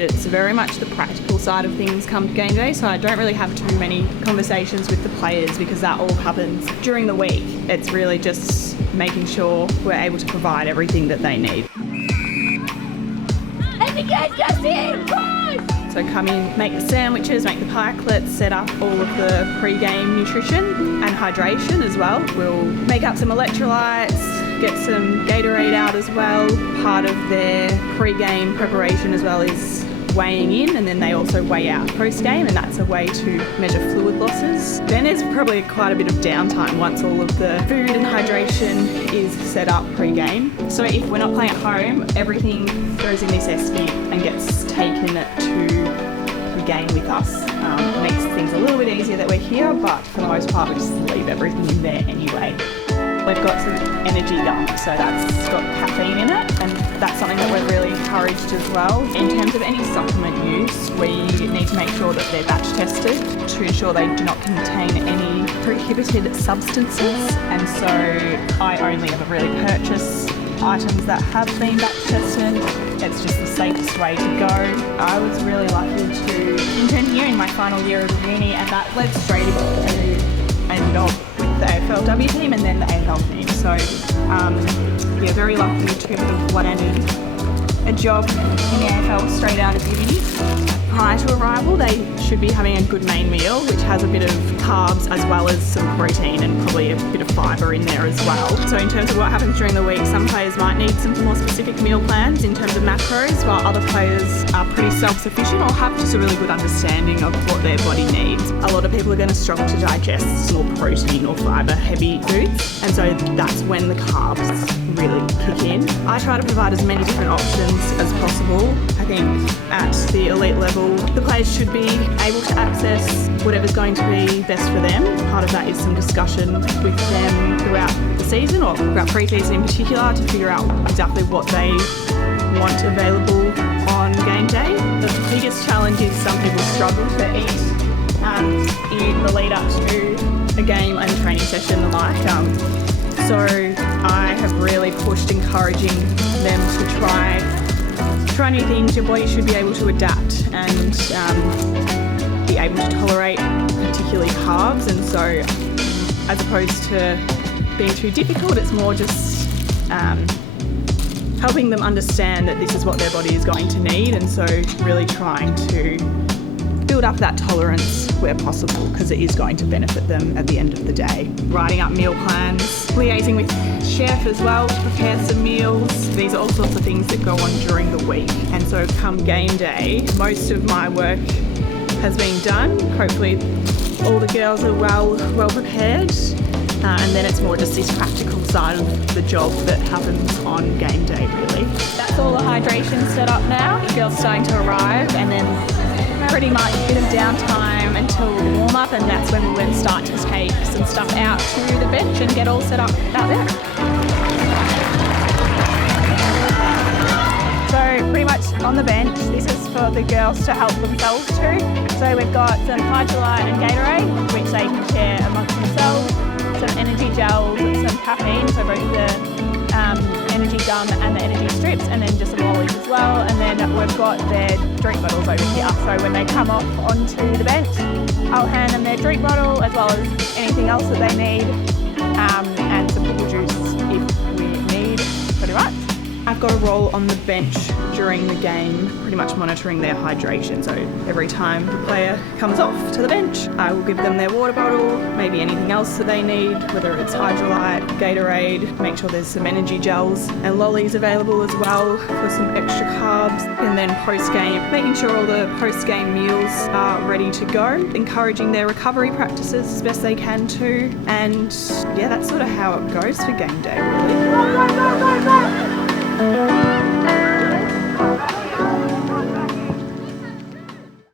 It's very much the practical side of things come game day, so I don't really have too many conversations with the players because that all happens during the week. It's really just making sure we're able to provide everything that they need. So come in, make the sandwiches, make the pikelets, set up all of the pre-game nutrition and hydration as well. We'll make up some electrolytes, get some Gatorade out as well. Part of their pre-game preparation as well is weighing in, and then they also weigh out post-game, and that's a way to measure fluid losses. Then there's probably quite a bit of downtime once all of the food and hydration is set up pre-game. So if we're not playing at home, everything goes in this SD and gets taken to the game with us. It makes things a little bit easier that we're here, but for the most part we just leave everything in there anyway. We've got some energy gum, so that's got caffeine in it, and that's something that we're really encouraged as well. In terms of any supplement use, we need to make sure that they're batch tested to ensure they do not contain any prohibited substances, and so I only ever really purchase items that have been batch tested. It's just the safest way to go. I was really lucky to intern here in my final year of uni, and that led straight into a job with the AFLW team and then the AFL team. So yeah, very lucky to have landed a job in the AFL straight out of uni. Prior to arrival, they should be having a good main meal, which has a bit of carbs as well as some protein and probably a bit of fibre in there as well. So in terms of what happens during the week, some players might need some more specific meal plans in terms of macros, while other players are pretty self-sufficient or have just a really good understanding of what their body needs. A lot of people are going to struggle to digest more protein or fibre heavy foods, and so that's when the carbs really kick in. I try to provide as many different options as possible. I think at the elite level, the players should be able to access whatever's going to be best for them. Part of that is some discussion with them throughout the season, or throughout pre-season in particular, to figure out exactly what they want available on game day. The biggest challenge is some people struggle to eat in the lead up to a game and training session and the like. So I have really pushed encouraging them to try new things. Your body should be able to adapt and be able to tolerate particularly carbs, and so as opposed to being too difficult, it's more just helping them understand that this is what their body is going to need, and so really trying to build up that tolerance where possible, because it is going to benefit them at the end of the day. Writing up meal plans, liaising with chef as well to prepare some meals. These are all sorts of things that go on during the week, and so come game day, most of my work has been done. Hopefully all the girls are well prepared, and then it's more just this practical side of the job that happens on game day really. That's all the hydration set up now. The girls starting to arrive, and then pretty much a bit of downtime until warm up, and that's when we'll then start to take some stuff out to the bench and get all set up out there. So pretty much on the bench, this is for the girls to help themselves too. So we've got some Hydrolyte and Gatorade, which they can share amongst themselves, some energy gels, some caffeine, so both the energy gum and the energy strips, and then just some lollies as well, and then we've got their drink bottles over here. So when they come off onto the bench, I'll hand them their drink bottle as well as anything else that they need, and some pickle juice if we need, pretty much. I've got a role on the bench during the game, pretty much monitoring their hydration. So every time the player comes off to the bench, I will give them their water bottle, maybe anything else that they need, whether it's Hydrolyte, Gatorade, make sure there's some energy gels and lollies available as well for some extra carbs. And then post-game, making sure all the post-game meals are ready to go, encouraging their recovery practices as best they can too. And yeah, that's sort of how it goes for game day really.